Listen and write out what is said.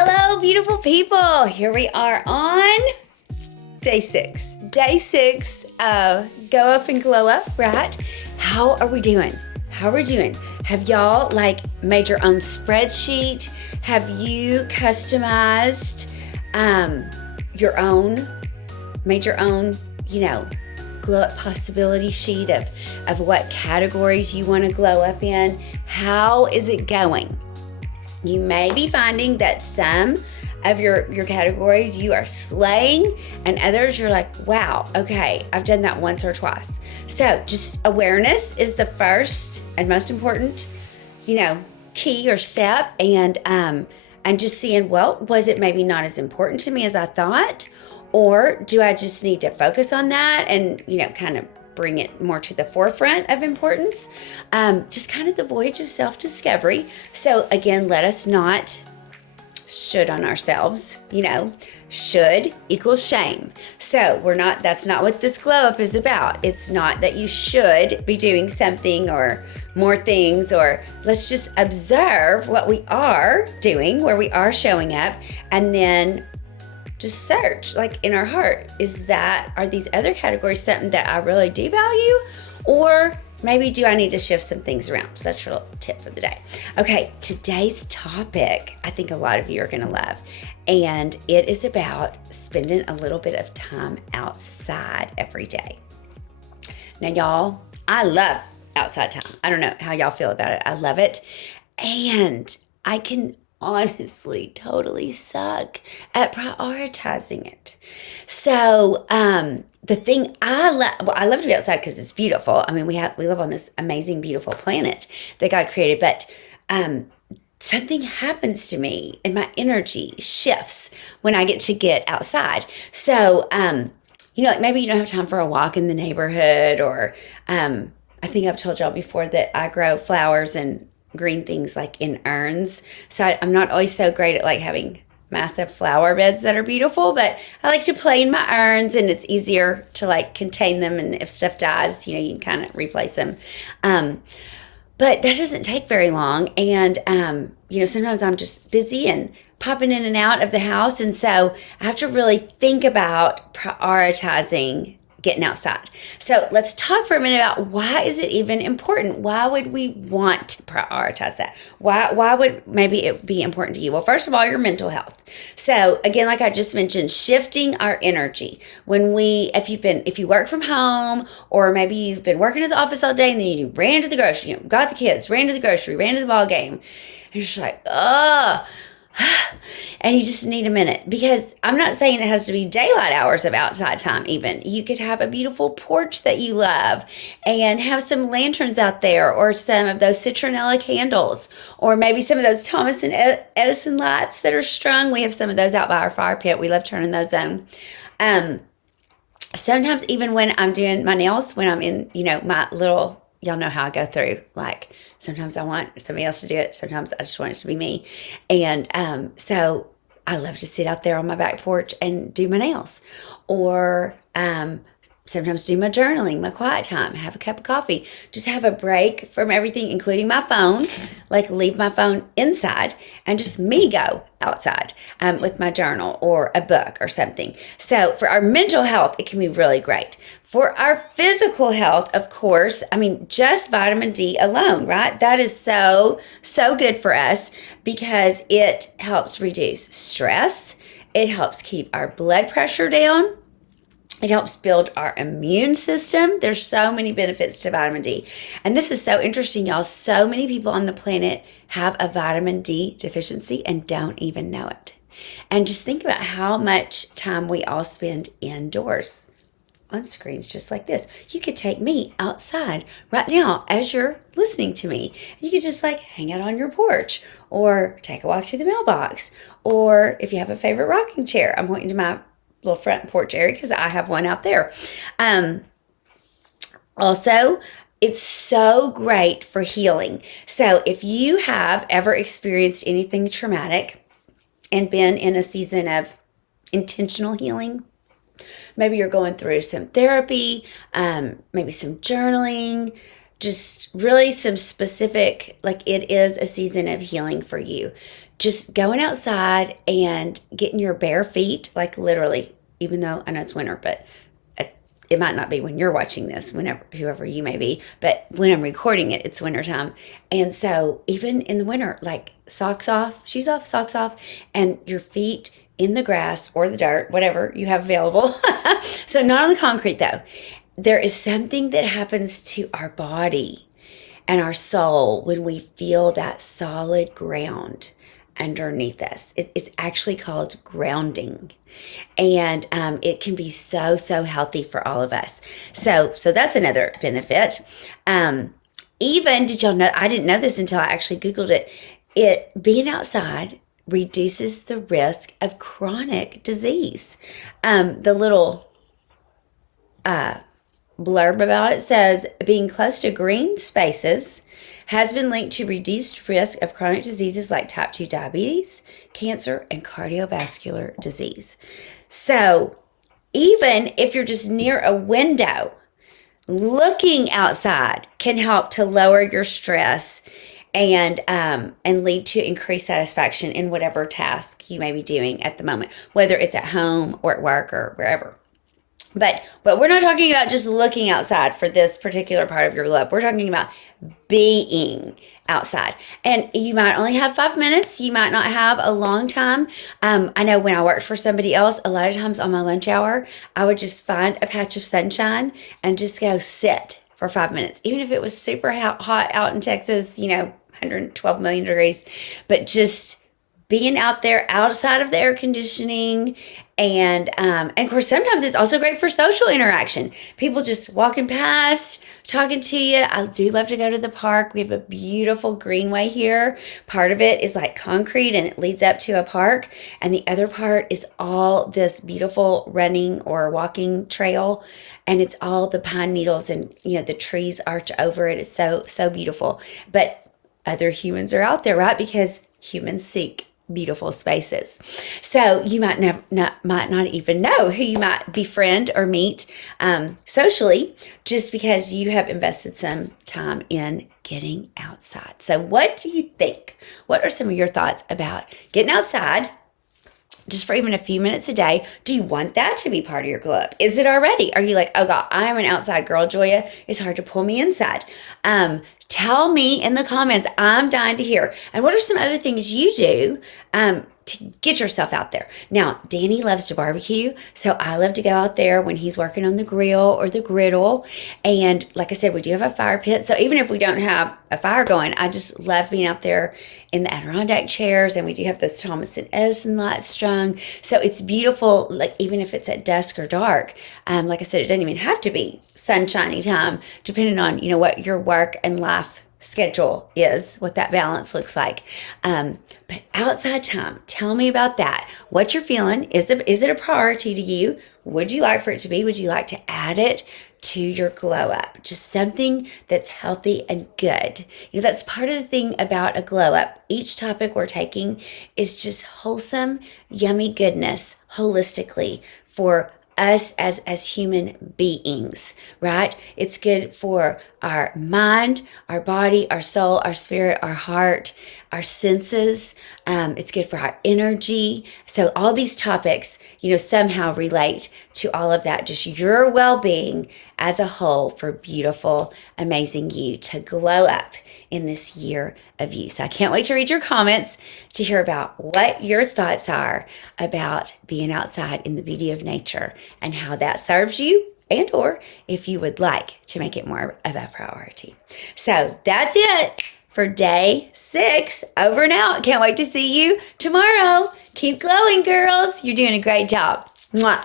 Hello, beautiful people. Here we are on day 6. Day 6 of Go Up and Glow Up, right? How are we doing? Have y'all made your own spreadsheet? Have you customized made your own, glow up possibility sheet of what categories you want to glow up in? How is it going? You may be finding that some of your categories you are slaying, and others you're like, wow, okay, I've done that once or twice. So just awareness is the first and most important, key or step, and just seeing, well, was it maybe not as important to me as I thought? Or do I just need to focus on that and, kind of bring it more to the forefront of importance? Just kind of the voyage of self-discovery. So again, let us not should on ourselves. Should equals shame. So that's not what this glow up is about. It's not that you should be doing something or more things, or let's just observe what we are doing, where we are showing up, and then just search in our heart, are these other categories something that I really do value, or maybe do I need to shift some things around? So that's your little tip for the day. Okay, today's topic I think a lot of you are going to love, and it is about spending a little bit of time outside every day. Now y'all, I love outside time. I don't know how y'all feel about it. I love it, and I can honestly totally suck at prioritizing it. So the thing I love to be outside because it's beautiful. I mean, we live on this amazing, beautiful planet that God created, but something happens to me and my energy shifts when I get outside. So maybe you don't have time for a walk in the neighborhood, or I think I've told y'all before that I grow flowers and green things in urns. So I'm not always so great at having massive flower beds that are beautiful, but I like to play in my urns, and it's easier to contain them. And if stuff dies, you can kind of replace them. But that doesn't take very long. And, sometimes I'm just busy and popping in and out of the house. And so I have to really think about prioritizing getting outside. So let's talk for a minute about why is it even important? Why would we want to prioritize that? Why would maybe it be important to you? Well, first of all, your mental health. So again, like I just mentioned, shifting our energy. If you work from home, or maybe you've been working at the office all day and then you ran to the grocery, got the kids, ran to the grocery, ran to the ball game, and you're just like, and you just need a minute, because I'm not saying it has to be daylight hours of outside time. Even you could have a beautiful porch that you love and have some lanterns out there, or some of those citronella candles, or maybe some of those Thomas and Edison lights that are strung. We have some of those out by our fire pit. We love turning those on. Sometimes even when I'm doing my nails, when I'm in, my little, y'all know how I go through, sometimes I want somebody else to do it. Sometimes I just want it to be me. And so I love to sit out there on my back porch and do my nails, or sometimes do my journaling, my quiet time, have a cup of coffee, just have a break from everything, including my phone, leave my phone inside and just me go outside with my journal or a book or something. So for our mental health, it can be really great. For our physical health, of course, just vitamin D alone, right? That is so, so good for us, because it helps reduce stress. It helps keep our blood pressure down. It helps build our immune system. There's so many benefits to vitamin D. And this is so interesting, y'all. So many people on the planet have a vitamin D deficiency and don't even know it. And just think about how much time we all spend indoors on screens just like this. You could take me outside right now as you're listening to me. You could just hang out on your porch, or take a walk to the mailbox, or if you have a favorite rocking chair. I'm pointing to my little front porch area because I have one out there. Also, it's so great for healing. So if you have ever experienced anything traumatic and been in a season of intentional healing, maybe you're going through some therapy, maybe some journaling, just really some specific, it is a season of healing for you. just going outside and getting your bare feet, like literally, even though I know it's winter, but it might not be when you're watching this, whenever, whoever you may be, but when I'm recording it, it's wintertime. And so even in the winter, like socks off, shoes off, socks off, and your feet in the grass or the dirt, whatever you have available. So not on the concrete though. There is something that happens to our body and our soul when we feel that solid ground underneath us. It's actually called grounding. And it can be so healthy for all of us. So that's another benefit. Even, did y'all know, I didn't know this until I actually Googled it. Being outside reduces the risk of chronic disease. The little blurb about it says, being close to green spaces has been linked to reduced risk of chronic diseases like type 2 diabetes, cancer, and cardiovascular disease. So even if you're just near a window, looking outside can help to lower your stress and lead to increased satisfaction in whatever task you may be doing at the moment, whether it's at home or at work or wherever. But we're not talking about just looking outside for this particular part of your globe. We're talking about being outside. And you might only have 5 minutes. You might not have a long time. I know when I worked for somebody else, a lot of times on my lunch hour, I would just find a patch of sunshine and just go sit for 5 minutes. Even if it was super hot out in Texas, 112 million degrees, but just being out there outside of the air conditioning. And of course, sometimes it's also great for social interaction. People just walking past, talking to you. I do love to go to the park. We have a beautiful greenway here. Part of it is like concrete and it leads up to a park. And the other part is all this beautiful running or walking trail. And it's all the pine needles and, the trees arch over it. It's so beautiful. But other humans are out there, right? Because humans seek beautiful spaces. So you might not even know who you might befriend or meet socially just because you have invested some time in getting outside. So what do you think? What are some of your thoughts about getting outside just for even a few minutes a day? Do you want that to be part of your glow-up? Is it already? Are you like, oh God, I am an outside girl, Joya. It's hard to pull me inside. Tell me in the comments. I'm dying to hear. And what are some other things you do to get yourself out there? Now, Danny loves to barbecue, so I love to go out there when he's working on the grill or the griddle. And like I said, we do have a fire pit. So even if we don't have a fire going, I just love being out there in the Adirondack chairs. And we do have those Thomas and Edison lights strung. So it's beautiful, like even if it's at dusk or dark. Like I said, it doesn't even have to be sunshiny time, depending on, what your work and life schedule is, what that balance looks like. But outside time, tell me about that. What you're feeling. Is it a priority to you? Would you like for it to be? Would you like to add it to your glow up? Just something that's healthy and good. That's part of the thing about a glow up. Each topic we're taking is just wholesome, yummy goodness holistically for us as human beings, right? It's good for our mind, our body, our soul, our spirit, our heart, our senses. It's good for our energy. So all these topics, somehow relate to all of that, just your well-being as a whole for beautiful, amazing you to glow up in this year of you. So I can't wait to read your comments to hear about what your thoughts are about being outside in the beauty of nature and how that serves you, and or if you would like to make it more of a priority. So that's it for day 6. Over and out. Can't wait to see you tomorrow. Keep glowing, girls. You're doing a great job. Mwah.